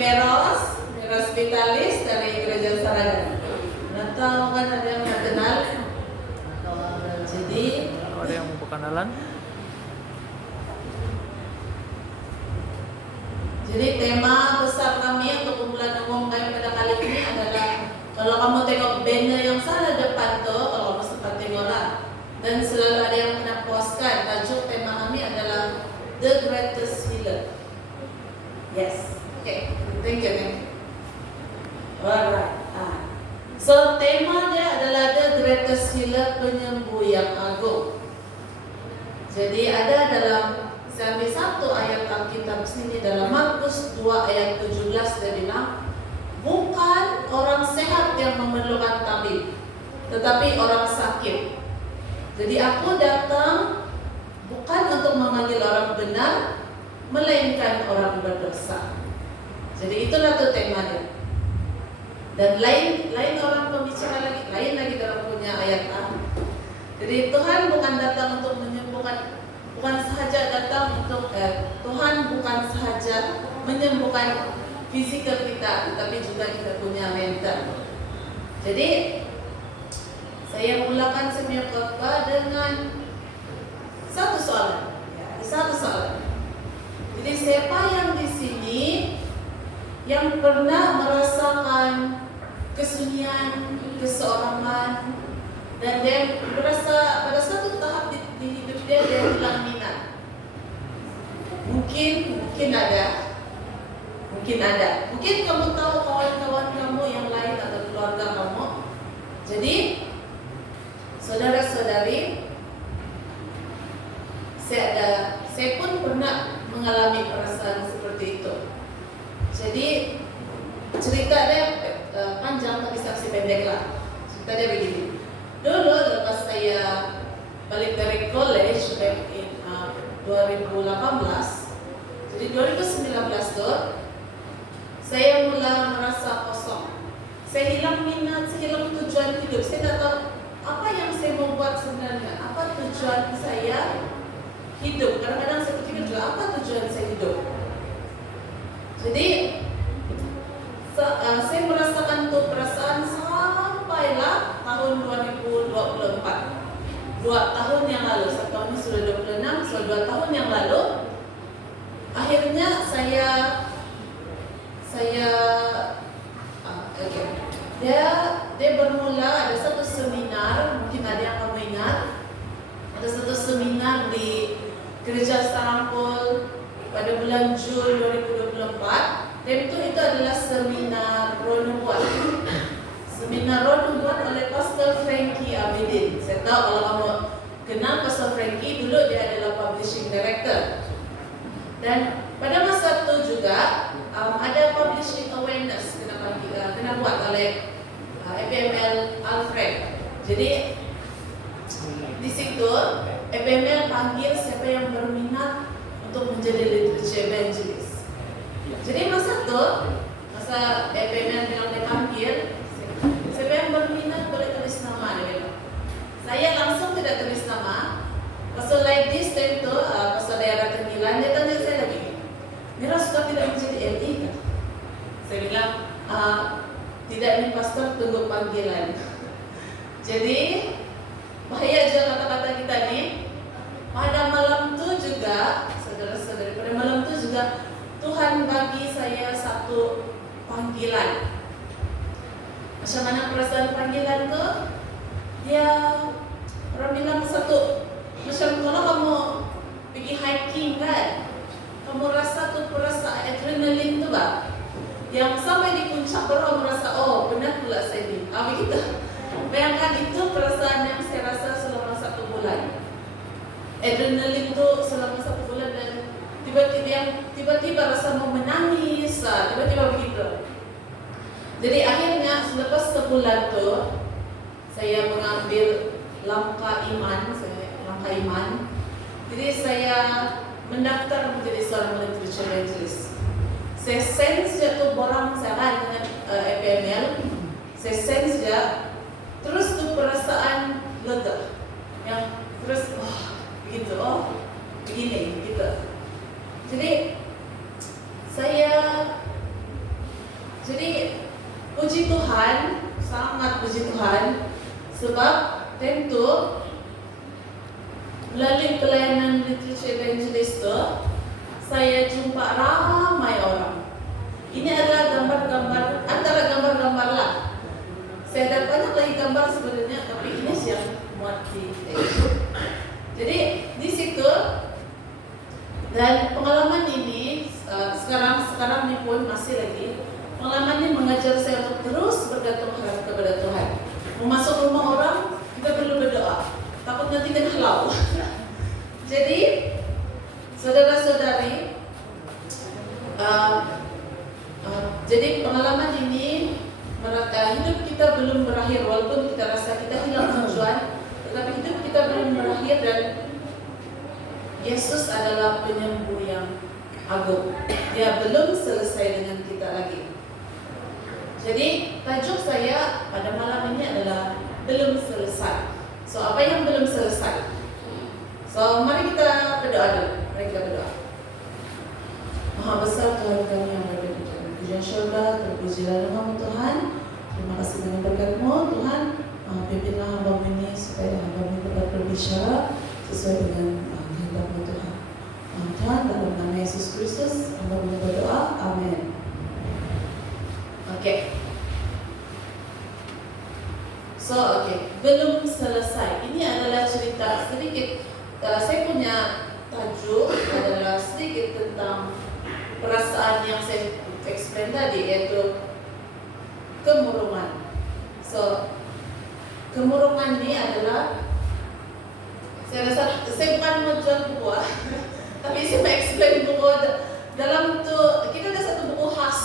Meros Vitalis dari Gereja Saradan. Tahu kan ada yang nggak kenal? Jadi ada yang mau berkenalan? Jadi tema besar kami untuk kumpulan umum kami pada kali ini adalah, kalau kamu tengok banner yang sana depan tuh, kalau kamu sempat tengok lah, dan selalu ada yang kena postkan, tajuk tema kami adalah The Greatest Healer. Yes, okay, thank you. Alright. So tema dia adalah The Greatest Healer, penyembuh yang agung. Jadi ada dalam, saya ambil satu ayat Alkitab sini dalam Markus 2 ayat 17, dia bilang, bukan orang sehat yang memerlukan tabib, tetapi orang sakit. Jadi aku datang bukan untuk memanggil orang benar, melainkan orang berdosa. Jadi itulah tuh temanya. Dan lain orang pembicara lagi, lain lagi dalam punya ayat A. Jadi Tuhan bukan datang untuk menyembuhkan, bukan sahaja datang untuk Tuhan bukan sahaja menyembuhkan fisikal kita, tetapi juga kita punya mental. Jadi saya mulakan semua khotbah dengan satu soalan. Jadi siapa yang di sini yang pernah merasakan kesunyian, keseorangan, dan dia merasa pada satu tahap di hidup dia hilang minat? Mungkin ada. Mungkin kamu tahu kawan-kawan kamu yang lain atau keluarga kamu. Jadi saudara-saudari, saya pun pernah mengalami perasaan seperti itu. Jadi cerita dia panjang tapi saksi pendek lah. Cerita dia begini. Dulu lepas saya balik dari college in 2018, jadi 2019 tuh saya mulai merasa kosong. Saya hilang minat, saya hilang tujuan hidup. Saya tak tahu apa yang saya mau buat sebenarnya. Apa tujuan saya hidup? Kadang-kadang saya pikir juga apa tujuan saya hidup. Jadi saya merasakan tuh perasaan sampailah tahun 2024, 2 tahun yang lalu. Satu tahun ini sudah 26, so 2 tahun yang lalu akhirnya saya dia bermula ada satu seminar, mungkin ada yang kamu ingat, ada satu seminar di Gereja Sarangkul pada bulan Juli 2024. Dan itu adalah seminar Roh Nubuat. Seminar Roh Nubuat oleh Pastor Frankie Abidin. Saya tahu kalau kamu kenal Pastor Frankie, dulu dia adalah publishing director. Dan pada masa itu juga ada publishing awareness kena buat oleh EPML Alfred. Jadi di situ EPML panggil siapa yang berminat untuk menjadi literature evangelist. Jadi masa EPML bilang dia panggil, siapa yang berminat boleh tulis nama dia bilang. Saya langsung tidak tulis nama. Pasal like this time tu, pasal daerah Tenggilan, dia tanya saya lagi, Mira suka tidak menjadi LD kan? Saya bilang, tidak nih pastor, tunggu panggilan. Jadi bahaya aja kata-kata kita nih. Pada malam tu juga, saudara-saudari, pada malam tu juga Tuhan bagi saya satu panggilan. Macam mana perasaan panggilan tu? Dia orang bilang satu, macam kalau kamu pergi hiking kan, kamu rasa tu perasaan adrenalin tu bah, yang sampai di puncak baru kamu rasa, oh benar pula saya ni. Begitu. Bayangkan itu perasaan yang saya rasa selama 1 bulan. Adrenalin tu selama 1 bulan, dan tiba-tiba rasa mau menangis, tiba-tiba begitu. Jadi akhirnya selepas sebulan tu saya mengambil langkah iman. Jadi saya mendaftar menjadi seorang literature evangelist. Saya sense jatuh borang saya dengan EPML. Saya sense dia, terus tuh perasaan lega, yang terus begitu, begini gitu. Jadi saya puji Tuhan, sangat puji Tuhan, sebab tentu melalui pelayanan literature evangelist itu, saya jumpa ramai orang. Ini adalah gambar-gambar, antara gambar-gambar lah. Saya ada banyak lagi gambar sebenarnya, tapi ini yang muat di Jadi di situ, dan pengalaman ini sekarang ini pun masih lagi. Pengalaman ini mengajar saya untuk terus bergantung kepada Tuhan. Mau masuk rumah orang, kita perlu berdoa. Takut nanti kena halau. Jadi, saudara-saudari, jadi pengalaman ini hidup kita belum berakhir, walaupun kita rasa kita hilang tujuan, tetapi hidup kita belum berakhir dan Yesus adalah penyembuh yang agung. Dia belum selesai dengan kita lagi. Jadi tajuk saya pada malam ini adalah belum selesai. So apa yang belum selesai? So mari kita berdoa dulu. Mari kita berdoa. Maha besar Tuhan kami yang berada di dalam pujian syurga, terpujilah nama Tuhan. Terima kasih dengan berkat-Mu Tuhan. Pimpinlah hamba ini supaya hamba ini dapat berbicara sesuai dengan kehendak-Mu Tuhan. Tuhan dalam nama Yesus Kristus hamba ini berdoa. Amin. Oke. So belum selesai. Ini adalah cerita sedikit. Saya punya tajuk adalah sedikit tentang perasaan yang saya explain tadi, yaitu kemurungan. So kemurungan ini adalah, saya rasa saya bukan mau jual buku, tapi saya mau explain buku dalam tu. Kita ada satu buku khas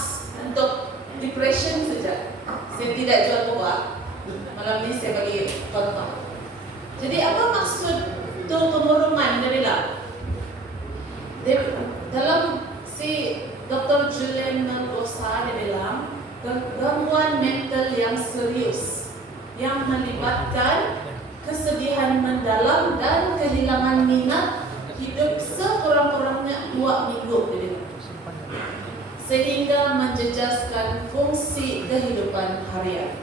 untuk depression saja. Saya tidak jual buku. Malam ini saya bagi contoh. Jadi apa maksud tu kemurungan dari dalam si Dr. Julian Mendoza dia bilang gangguan mental yang serius yang melibatkan kesedihan mendalam dan kehilangan minat hidup sekurang-kurangnya 2 minggu, sehingga menjejaskan fungsi kehidupan harian.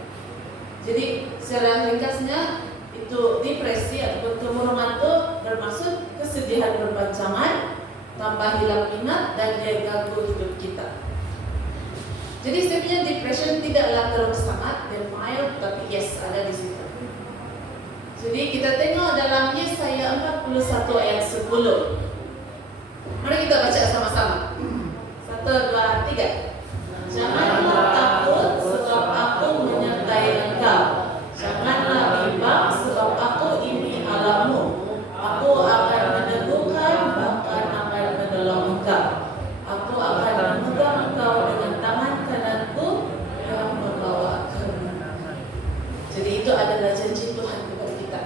Jadi secara ringkasnya itu depresi atau kemurungan itu bermaksud kesedihan berpanjangan, tambah hilang minat dan dia ganggu hidup kita. Jadi saya punya depression tidaklah terlalu sangat dan mild, tapi yes ada di situ. Jadi kita tengok dalam Yesaya 41 ayat 10. Mari kita baca sama-sama. 1, 2, 3. Janganlah takut sebab aku menyertai engkau. Janganlah bimbang sebab aku ini Allahmu. Aku akan meneguhkan, bahkan akan menolong engkau. Aku akan memegang engkau dengan tangan kananku yang membawa kemenangan. Jadi itu adalah janji Tuhan kepada kita.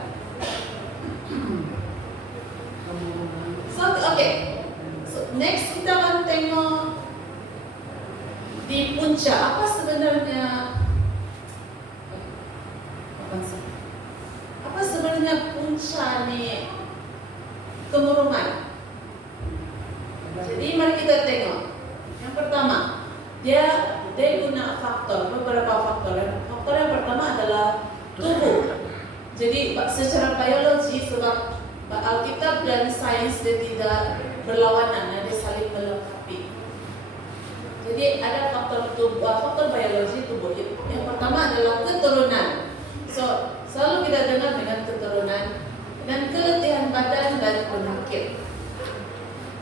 So next kita akan tengok di puncak. Apa sebenarnya puncak ni kemurungan? Jadi mari kita tengok. Yang pertama, dia guna beberapa faktor. Faktor yang pertama adalah tubuh. Jadi secara biologi, sebab Alkitab dan sains dia tidak berlawanan, dia saling melengkapi. Jadi ada faktor tubuh, faktor biologi tubuh. Yang pertama adalah keturunan. So selalu kita dengar dengan keturunan dan keletihan badan dan penyakit.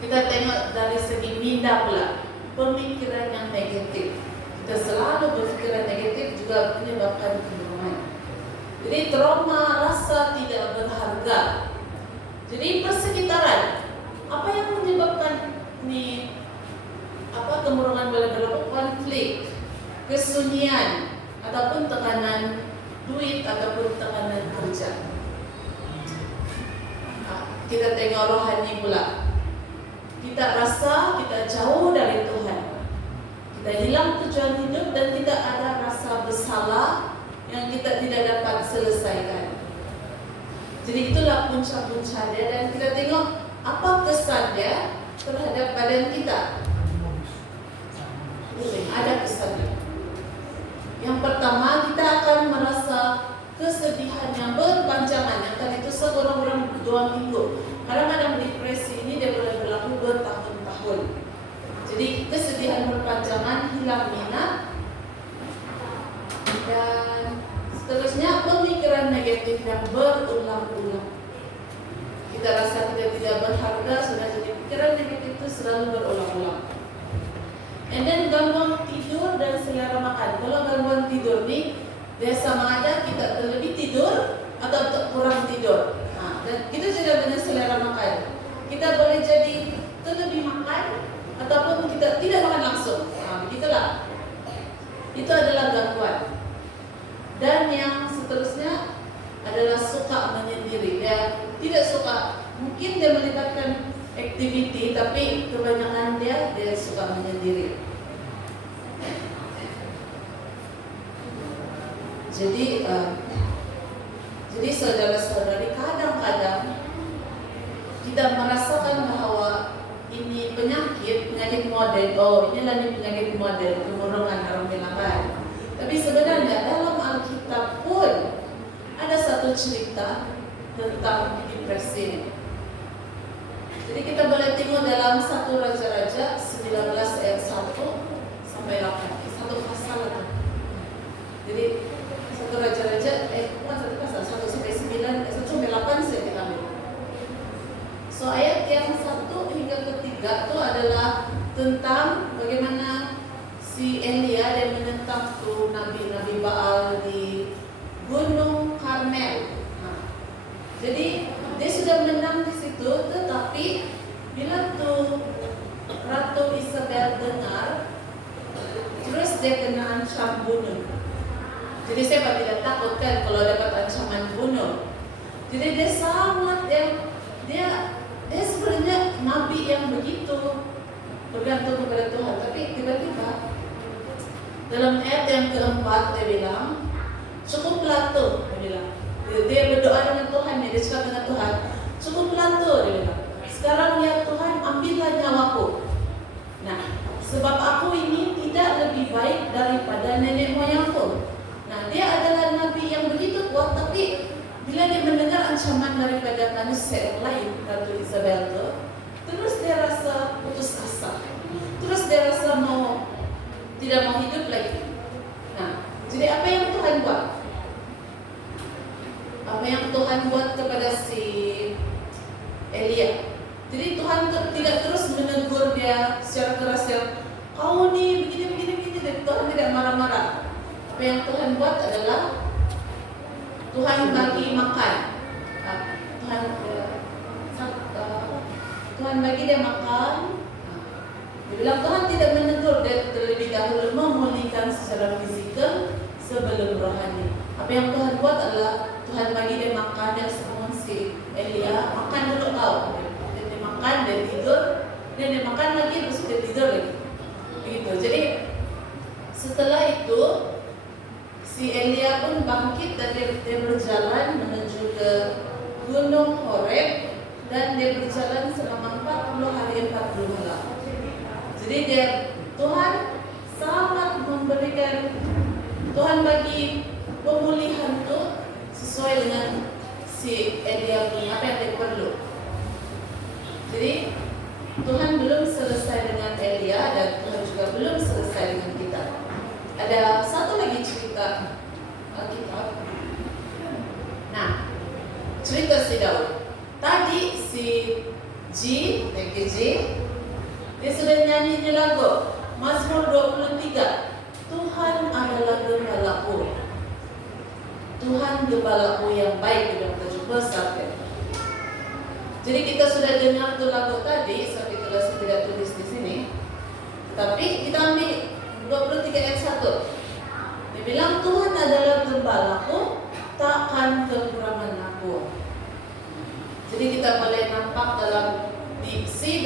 Kita tengok dari segi minda pula, pemikiran yang negatif. Kita selalu berpikiran negatif juga menyebabkan kemurungan. Jadi trauma, rasa tidak berharga. Jadi persekitaran, apa yang menyebabkan ni kemurungan boleh berlaku? Konflik, kesunyian, ataupun tekanan duit ataupun tekanan kerja. Kita tengok rohani pula. Kita rasa kita jauh dari Tuhan. Kita hilang tujuan hidup dan tidak ada rasa bersalah yang kita tidak dapat selesaikan. Jadi itulah punca-punca dia, dan kita tengok apa kesan dia terhadap badan kita. Ada kesannya. Yang pertama, kita akan merasa kesedihan yang berpanjangan. Yang tadi itu seorang-orang 2 minggu. Kadang-kadang depresi ini dia boleh berlaku bertahun-tahun. Jadi kesedihan berpanjangan, hilang minat, dan seterusnya pemikiran negatif yang berulang-ulang. Kita rasa kita tidak berharga, sudah jadi pikiran negatif itu selalu berulang-ulang. And then gangguan tidur dan selera makan. Kalau gangguan tidur nih, biasa ada kita terlebih tidur atau kurang tidur. Nah, dan itu juga dengan selera makan. Kita boleh jadi terlebih makan ataupun kita tidak makan langsung. Nah, begitulah. Itu adalah gangguan. Dan yang seterusnya adalah suka menyendiri. Dia tidak suka, mungkin dia melibatkan activity, tapi kebanyakan dia suka menyendiri. Jadi saudara-saudari, kadang-kadang kita merasakan bahwa ini penyakit model. Oh, inilah penyakit model, kemurungan orang bilangan. Tapi sebenarnya dalam Alkitab pun ada satu cerita tentang depresi. Jadi kita boleh tengok dalam 1 Raja-Raja 19 ayat 1 sampai 8. Satu pasal itu. Jadi 1 Raja-Raja bukan satu pasal, 1 sampai 9, 1 sampai 8 saya ambil. So ayat yang 1 hingga ke-3 itu adalah tentang bagaimana si Elia dia menentang tuh nabi-nabi Baal di Gunung Karmel. Jadi dia sudah menang di situ, tetapi bila tuh Ratu Isabel dengar, terus dia kena ancam bunuh. Jadi siapa tidak takut kan kalau dapat ancaman bunuh. Jadi dia sangat dia sebenarnya nabi yang begitu bergantung kepada Tuhan, tapi tiba-tiba dalam ayat yang keempat dia bilang, cukuplah tuh, dia bilang. Dia berdoa dengan Tuhan, dia cakap dengan Tuhan, cukuplah tuh, dia bilang. Sekarang ya Tuhan, ambillah nyawaku. Nah, sebab aku ini tidak lebih baik daripada nenek moyangku. Nah, dia adalah nabi yang begitu kuat, tapi bila dia mendengar ancaman daripada manusia yang lain, Ratu Isabel itu, terus dia rasa putus asa. Terus dia rasa tidak mau hidup lagi. Nah, jadi apa yang Tuhan buat? Apa yang Tuhan buat kepada si Elia? Jadi Tuhan tidak terus menegur dia secara keras, kau nih begini. Tuhan tidak marah-marah. Apa yang Tuhan buat adalah Tuhan bagi makan. Tuhan bagi dia makan. Dia bilang Tuhan tidak menegur, dia terlebih dahulu memulihkan secara fisikal sebelum rohani. Apa yang Tuhan buat adalah Tuhan bagi dia makan, dia semua si Elia makan dulu kau. Dia makan, dia tidur, dia makan lagi, terus dia tidur lagi. Begitu. Jadi setelah itu si Elia pun bangkit dan dia berjalan menuju ke Gunung Horeb dan dia berjalan selama 40 hari 40 malam. Jadi Tuhan sangat memberikan, Tuhan bagi pemulihan itu sesuai dengan si Elia punya apa yang dia perlu. Jadi Tuhan belum selesai dengan Elia dan Tuhan juga belum selesai dengan kita. Ada satu lagi cerita Alkitab. Nah, cerita si Daud. Tadi si G, dia sudah nyanyi lagu Mazmur 23. Tuhan adalah gembalaku. Tuhan gembalaku yang baik, dalam 71. Jadi kita sudah dengar tuh lagu tadi, tapi itulah saya tidak tulis di sini. Tapi kita ambil 23 ayat 1. Dia bilang Tuhan adalah gembalaku, takkan kekurangan aku. Jadi kita boleh nampak dalam si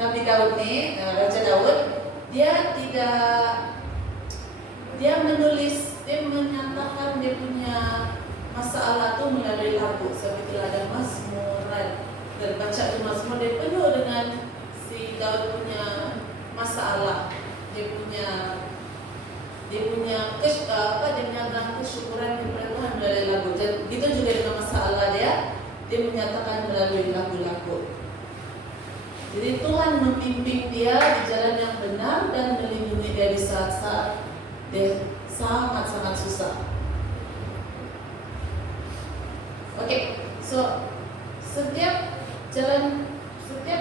Nabi Daud nih, Raja Daud, dia menyatakan dia punya masalah itu melalui lagu. Seperti ada mazmuran dan baca di mazmur, dia penuh dengan si Daud punya masalah, dia dia punya kesyukuran kepada Tuhan melalui lagu. Dan itu juga dengan masalah dia menyatakan melalui lagu-lagu. Jadi Tuhan membimbing dia di jalan yang benar dan melindungi dia di saat-saat dia sangat-sangat susah. Oke, so setiap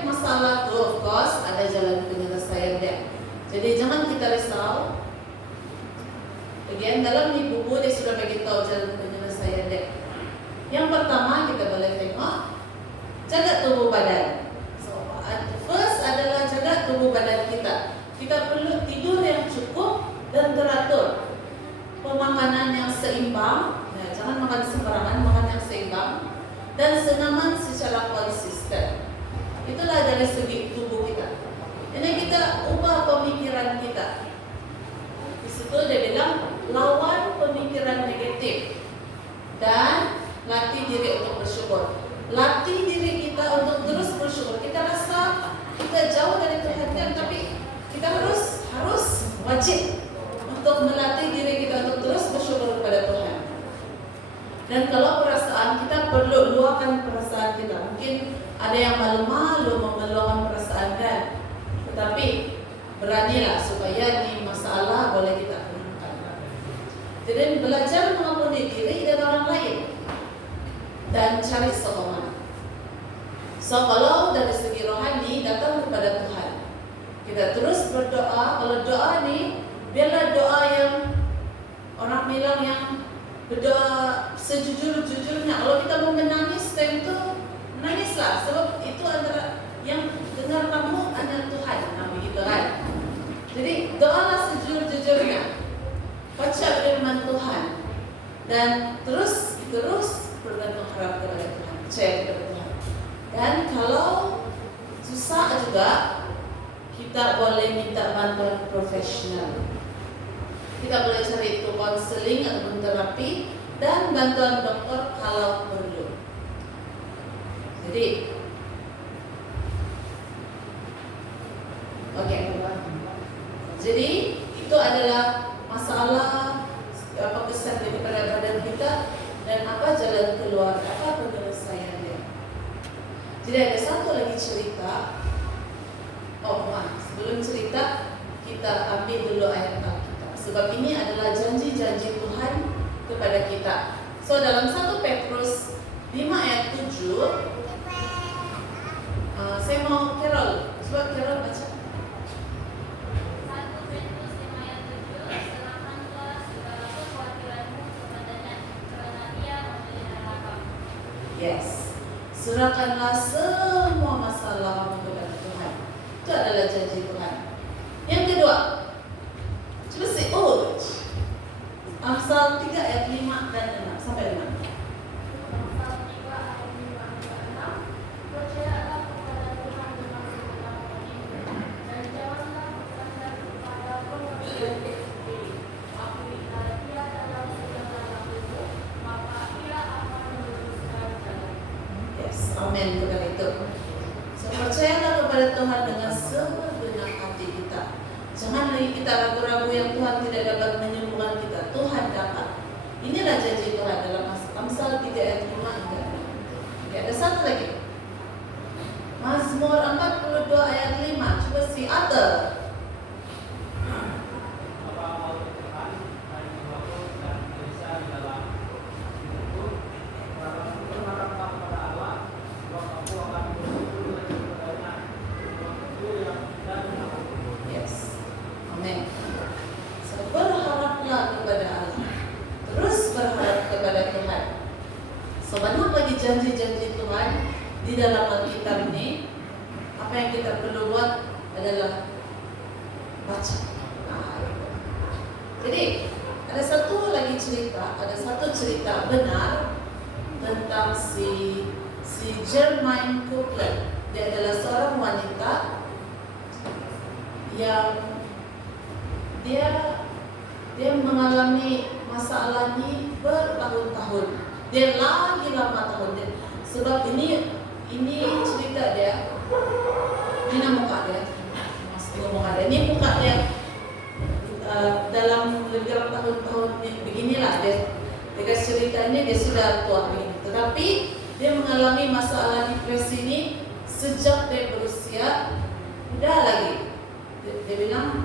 masalah itu of course ada jalan penyelesaian dia. Jadi jangan kita risau. Kemudian dalam di buku dia sudah beritahu jalan penyelesaian dia. Yang pertama kita boleh tengok jaga tubuh badan. So first adalah jaga tubuh badan kita. Kita perlu tidur yang cukup dan teratur. Pemakanan yang seimbang. Nah, jangan makan sembarangan, makan yang seimbang dan senaman secara konsisten. Itulah dari segi tubuh kita. Ini kita ubah pemikiran kita. Di situ dia bilang lawan pemikiran negatif dan latih diri untuk bersyukur. Latih diri kita untuk terus bersyukur. Kita rasa kita jauh dari Tuhan kan, tapi kita harus wajib untuk melatih diri kita untuk terus bersyukur kepada Tuhan. Dan kalau perasaan kita perlu luahkan perasaan kita. Mungkin ada yang malu-malu meluahkan perasaan kan. Tetapi beranilah supaya di masalah boleh kita kenakan. Jadi belajar mengampuni diri dan orang lain dan cari sokongan. So kalau dari segi rohani datang kepada Tuhan, kita terus berdoa. Kalau doa ni biarlah doa yang orang bilang yang berdoa sejujur-jujurnya. Kalau kita mau menangis, time itu menangislah, sebab itu antara yang dengar kamu hanya Tuhan. Nah begitu kan. Jadi doalah sejujur-jujurnya, baca firman Tuhan dan terus bergantung harap kepada Tuhan, percaya kepada Tuhan. Dan kalau susah juga, kita boleh minta bantuan profesional. Kita boleh cari itu konseling atau terapi dan bantuan dokter kalau perlu. Jadi, jadi itu adalah masalah apa kesan daripada badan kita dan apa jalan keluar, apa penyelesaiannya. Jadi ada satu lagi cerita. Sebelum cerita kita ambil dulu ayat Alkitab. Sebab ini adalah janji-janji Tuhan kepada kita. So dalam 1 Petrus 5 ayat 7, saya mau Carol, coba Carol baca. 1 Petrus 5 ayat 7, serahkanlah segala kekhawatiranmu kepadanya, karena Dia memelihara kamu. Yes, serahkanlah semua masalah kepada Tuhan. Itu adalah janji Tuhan. Yang kedua, coba say Amsal 3 ayat 5 dan 6 sampai 6. Amsal 3 ayat 5 dan 6, percayalah kepada Tuhan dengan segenap hatimu, dan janganlah bersandar kepada pengertian diri sendiri. Akuilah Dia dalam segala lakumu, maka Ia akan meluruskan jalanmu. Yes, amin kepada itu. So, percayalah kepada Tuhan dengan segenap hati kita. Jangan lagi kita ragu-ragu yang Tuhan tidak dapat menyembuhkan kita. Tuhan dapat. Inilah janji Tuhan dalam Amsal 3 ayat 5 hingga 6. Ada satu lagi. Mazmur 42 ayat 5. Coba si Ater. Janji-janji Tuhan di dalam Alkitab ini, apa yang kita perlu buat adalah baca. Jadi ada satu cerita benar tentang si Germaine Copeland. Dia adalah seorang wanita yang dia mengalami masalah ini bertahun-tahun. Dia lagi lama tahun dia. Sebab ini cerita dia. Ini muka dia. Ini muka dia. dalam lebih kurang tahun-tahun beginilah dia kasih ceritanya dia sudah tua begini. Tetapi dia mengalami masalah depresi ini sejak dia berusia muda lagi. Dia bilang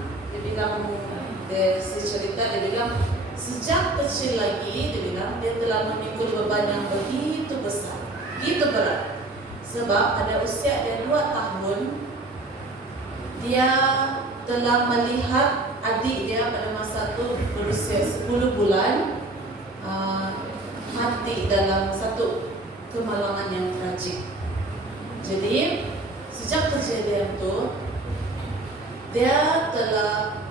dia cerita dia bilang sejak kecil lagi dia bilang dia telah memikul beban yang begitu besar, begitu berat. Sebab pada usia dia 2 tahun dia telah melihat adik dia pada masa itu berusia 10 bulan mati dalam satu kemalangan yang tragik. Jadi sejak kejadian itu dia telah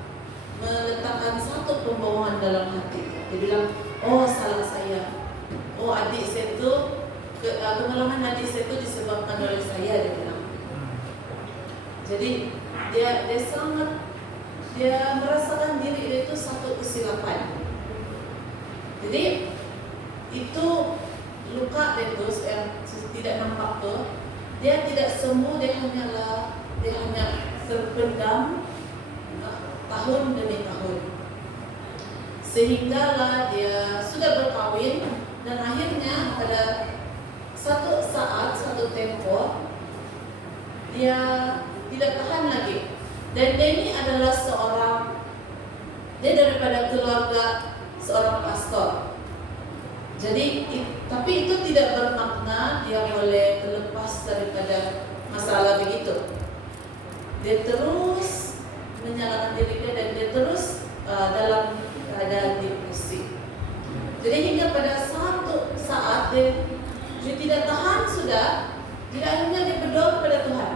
meletakkan satu pembohongan dalam hati. Dia bilang, oh salah saya, oh adik saya itu kemalangan adik saya itu disebabkan oleh saya, dia bilang. Jadi dia merasakan diri dia itu satu kesilapan. Jadi itu luka dia itu yang tidak nampak tuh, dia tidak sembuh, dia hanya terpendam tahun demi tahun. Sehinggalah dia sudah berkahwin dan akhirnya pada satu saat, satu tempo dia tidak tahan lagi. Dan dia ini adalah dia daripada keluarga seorang pastor. Jadi, tapi itu tidak bermakna dia boleh terlepas daripada masalah begitu. Dia terus menyalahkan diri dia dan dia terus dalam keadaan depresi. Jadi hingga pada satu saat dia tidak tahan sudah, dia akhirnya dia berdoa kepada Tuhan.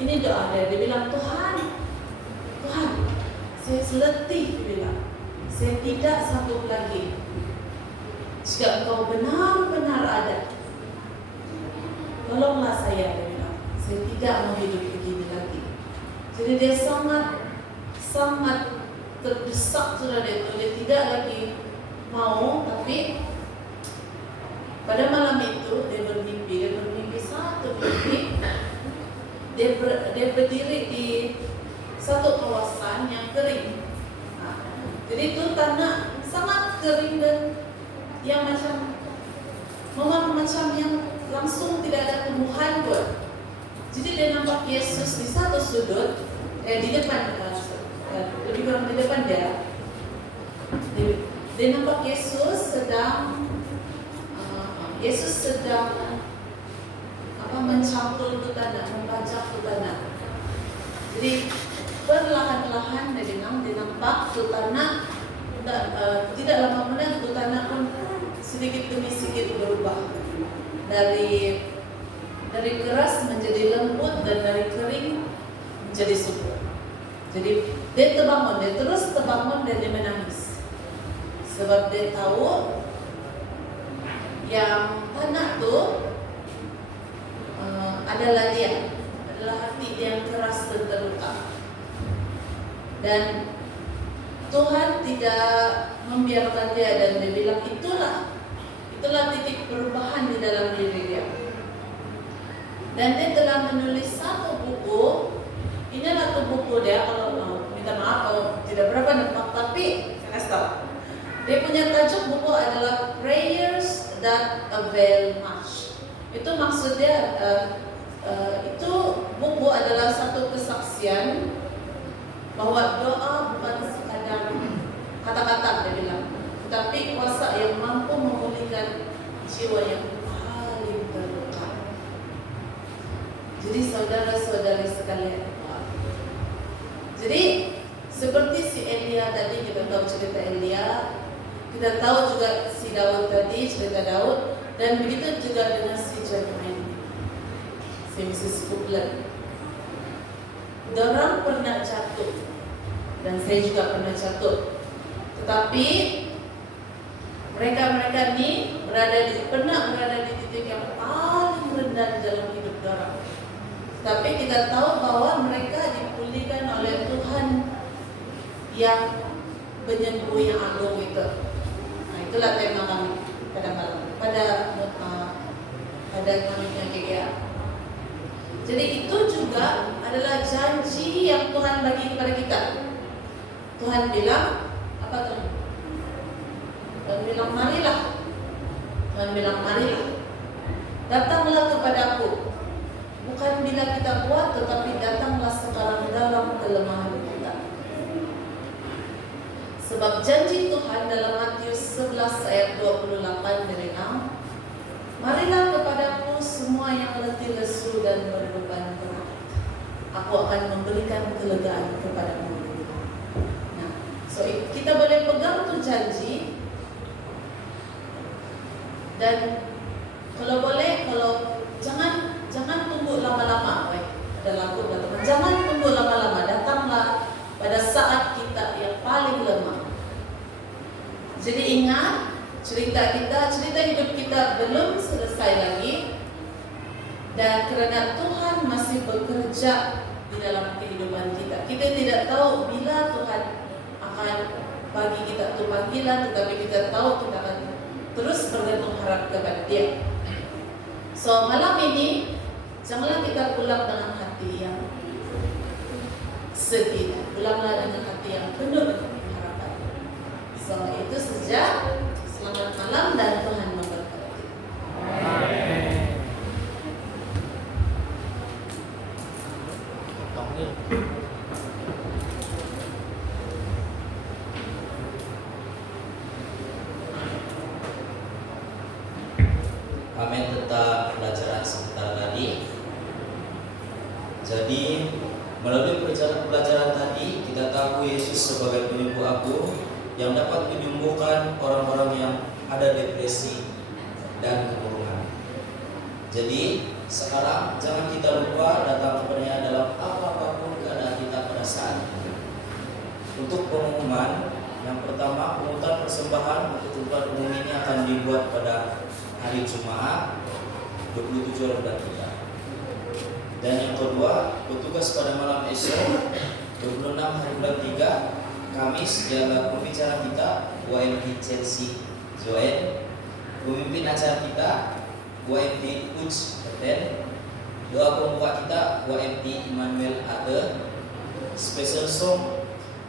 Ini doa dia bilang, Tuhan, saya letih, dia bilang, saya tidak sanggup lagi. Jika Engkau benar-benar ada, tolonglah saya, dia bilang, saya tidak mau hidup begini lagi. Jadi dia sangat terdesak sudah itu, dia tidak lagi mau. Tapi pada malam itu dia bermimpi satu mimpi. Dia berdiri di satu kawasan yang kering. Jadi itu tanah sangat kering dan yang macam yang langsung tidak ada tumbuhan pun. Jadi dia nampak Yesus di satu sudut, di depan, lebih kurang di depan dia. Dia nampak Yesus sedang mencampur ke tanah, membajak ke tanah. Jadi perlahan-lahan dia nampak ke tanah, tidak lama kemudian ke tanah pun sedikit demi sedikit berubah dari keras menjadi lembut dan dari kering menjadi subur. Jadi dia terus terbangun dan dia menangis. Sebab dia tahu yang tanah itu adalah hati yang keras dan terluka. Dan Tuhan tidak membiarkan dia, dan dia bilang itulah titik perubahan di dalam diri dia. Dan dia telah menulis satu buku. Inilah tuh buku dia, kalau minta maaf kalau tidak berapa nampak, tapi saya kasih tahu. Dia punya tajuk buku adalah Prayers That Avail Much. Itu maksudnya itu buku adalah satu kesaksian bahwa doa bukan sekadar kata-kata, dia bilang, tetapi kuasa yang mampu memulihkan jiwa yang paling terluka. Jadi saudara-saudari sekalian, jadi seperti si Elia tadi, kita tahu cerita Elia, kita tahu juga si Daud tadi, cerita Daud, dan begitu juga dengan si Jermain, si Mrs. Copeland. Dorang pernah jatuh, dan saya juga pernah jatuh. Tetapi mereka ini pernah berada di titik yang paling rendah di dalam hidup dorang. Tapi kita tahu bahwa mereka dipulihkan oleh Tuhan yang penyembuh yang agung itu. Nah, itulah tema kami pada malam, pada kami yang GGA. Jadi itu juga adalah janji yang Tuhan bagi kepada kita. Tuhan bilang, apa Tuhan? Tuhan bilang marilah. Tuhan bilang marilah. Datanglah kepadaku. Bukan bila kita kuat, tetapi datanglah sekarang dalam kelemahan kita. Sebab janji Tuhan dalam Matius 11 ayat 28 bilang, marilah kepadaku semua yang letih lesu dan berbeban berat. Aku akan memberikan kelegaan kepadamu. Nah, so kita boleh pegang tuh janji. Dan kalau boleh, jangan tunggu lama-lama. Ada lagu teman, jangan tunggu lama-lama. Datanglah pada saat kita yang paling lemah. Jadi ingat, cerita hidup kita belum selesai lagi. Dan karena Tuhan masih bekerja di dalam kehidupan kita, kita tidak tahu bila Tuhan akan bagi kita tuh panggilan, tetapi kita tahu kita akan terus bergantung harap kepada Dia. So malam ini janganlah kita pulang dengan hati yang sedih, pulanglah dengan hati yang penuh dengan harapan. So itu saja. Selamat malam dan Tuhan memberkati. Amin. Tentang pelajaran sebentar tadi. Jadi melalui pelajaran tadi kita tahu Yesus sebagai penyembuh agung yang dapat menyembuhkan orang-orang yang ada depresi dan kemurungan. Jadi sekarang jangan kita lupa datang kepadanya dalam apapun keadaan kita pada saat ini. Untuk pengumuman, yang pertama pemungutan persembahan untuk tempat umum ini akan dibuat pada hari Jumat 27 bulan 3. Dan yang kedua, petugas pada malam esok 26 hari bulan 3, Kamis diadakan pembicara kita YMT Chelsea Joel, pemimpin acara kita YMT Uj Eten, doa pembuka kita YMT Immanuel Ade, special song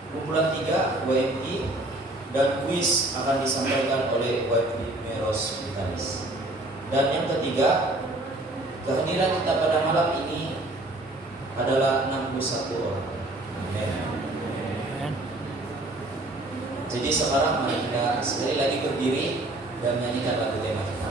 kumpulan 3 YMT, dan kuis akan disampaikan oleh YMT Meros Vitalis. Dan yang ketiga, kehadiran kita pada malam ini adalah 61 orang. Amin. Jadi sekarang mari kita sekali lagi berdiri dan menyanyikan lagu tema kita.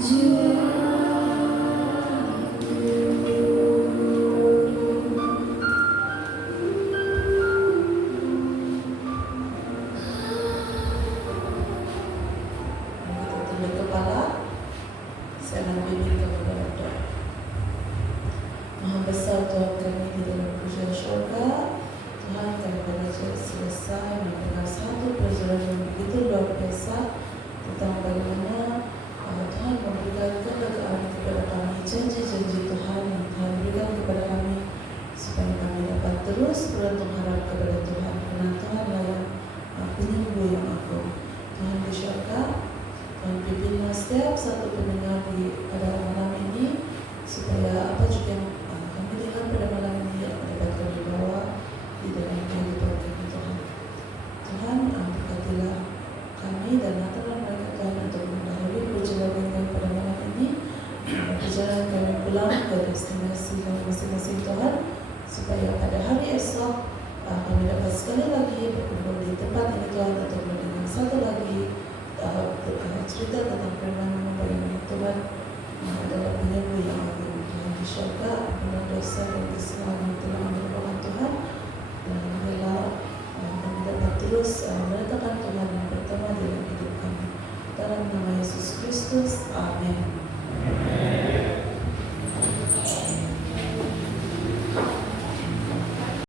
Kita tunduk kepala. Saya akan pimpin kepada doa. Maha besar Tuhan kami di dalam kerajaan surga. Tuhan, kami belajar selesai mendengar satu pelajaran yang begitu luar biasa tentang bagaimana Tuhan memberikan kelegaan kepada kami, janji-janji Tuhan yang Tuhan berikan kepada kami supaya kami dapat terus bergantung harap kepada Tuhan, karena Tuhan lah yang penyembuh yang agung. Tuhan di surga, Tuhan pimpinlah setiap satu pendengar pada malam ini supaya apa juga yang kami dengar pada malam ini dapat kami bawa di dalam kehidupan kami Tuhan. Tuhan, berkatilah kami dan hantarlah mereka Tuhan untuk mendahului perjalanan kami pada malam ini, perjalanan kami pulang ke destinasi kami masing-masing Tuhan, supaya pada hari esok kami dapat sekali lagi berkumpul di tempat ini Tuhan untuk mendengar satu lagi cerita tentang firman-Mu bagaimana Tuhan adalah penyembuh yang agung. Tuhan di syurga, ampunilah dosa dan kesalahan yang telah kami lakukan Tuhan, dan biarlah kami dapat terus menetapkan Tuhan yang pertama di